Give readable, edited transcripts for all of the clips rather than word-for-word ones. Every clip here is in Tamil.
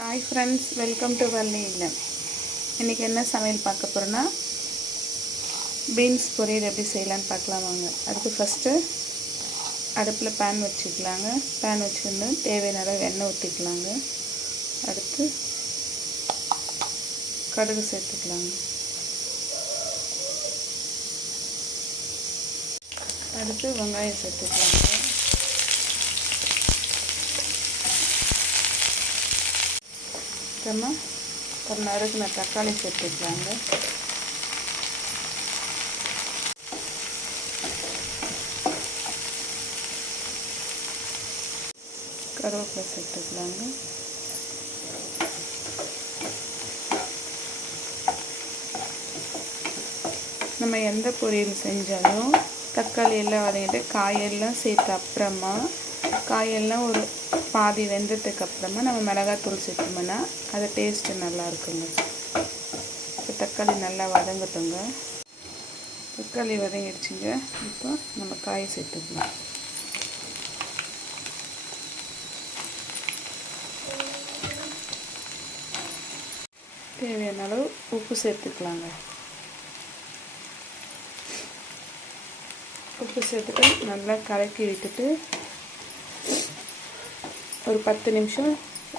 Hi friends, welcome to Valli இல்லம். இன்றைக்கி என்ன சமையல் பார்க்க போகிறோன்னா பீன்ஸ் பொரியல் எப்படி செய்யலான்னு பார்க்கலாம் வாங்க. அதுக்கு ஃபஸ்ட்டு அடுப்பில் பேன் வச்சுக்கலாங்க. பேன் வச்சுருந்து தேவையான அளவு எண்ணெய் ஊற்றிக்கலாங்க. அடுத்து கடுகு சேர்த்துக்கலாங்க. அடுத்து வெங்காயம் சேர்த்துக்கலாங்க. அப்புறமா ஒரு நறுக்குன தக்காளி சேர்த்துக்கலாங்க. கருவேப்பிலை சேர்த்துக்கலாங்க. நம்ம எந்த பொரியல் செஞ்சாலும் தக்காளி எல்லாம் வதங்கிட்டு காயெல்லாம் சேர்த்த அப்புறமா காயெல்லாம் ஒரு பாதி வெந்ததுக்கு அப்புறமா நம்ம மிளகாத்தூள் சேர்த்தோம்னா அது டேஸ்ட்டு நல்லா இருக்குங்க. இப்போ தக்காளி நல்லா வதங்கட்டுங்க. தக்காளி வதங்கிடுச்சுங்க. இப்போ நம்ம காயை சேர்த்துக்கலாம். தேவையான அளவு உப்பு சேர்த்துக்கலாங்க. உப்பு சேர்த்துட்டு நல்லா கலக்கி விட்டுட்டு ஒரு 10 நிமிஷம்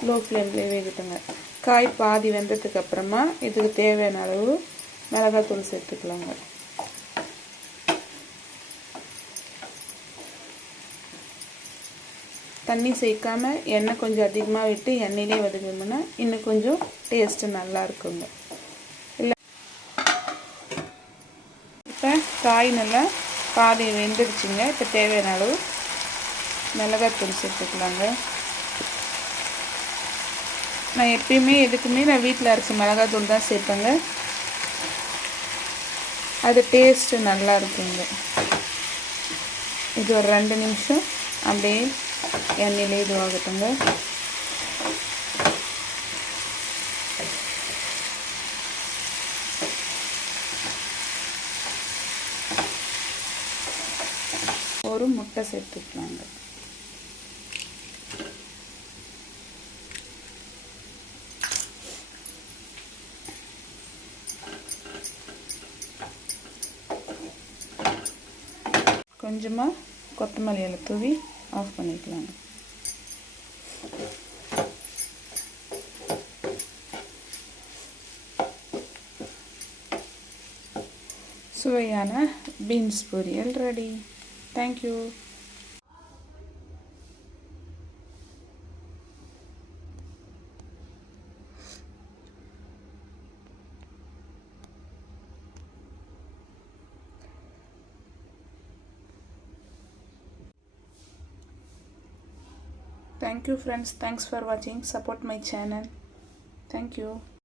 லோ ஃப்ளேம்லேயே வேகட்டுங்க. காய் பாதி வெந்ததுக்கு அப்புறமா இதுக்கு தேவையான அளவு மிளகாத்தூள் சேர்த்துக்கலாங்க. தண்ணி சேர்க்காம எண்ணெய் கொஞ்சம் அதிகமாக விட்டு எண்ணெயிலே வதக்கணும்னா இன்னும் கொஞ்சம் டேஸ்ட்டு நல்லா இருக்குங்க. இல்லை இப்போ காய் நல்லா பாதி வெந்துடுச்சுங்க. இப்போ தேவையான அளவு மிளகாத்தூள் சேர்த்துக்கலாங்க. நான் எப்பயுமே எதுக்குமே நான் வீட்டில் அரைச்ச மிளகாத்தூள் தான் சேர்ப்பேங்க. அது டேஸ்ட்டு நல்லா இருக்குங்க. இது ஒரு 2 நிமிஷம் அப்படியே எண்ணெயிலே இதுவாகட்டுங்க. ஒரு முட்டை சேர்த்துக்கலாங்க. கொஞ்சமாக கொத்தமல்லி இலை தூவி ஆஃப் பண்ணிக்கலாங்க. சுவையான பீன்ஸ் பொரியல் ready. Thank you. Thank you friends. Thanks for watching. Support my channel. Thank you.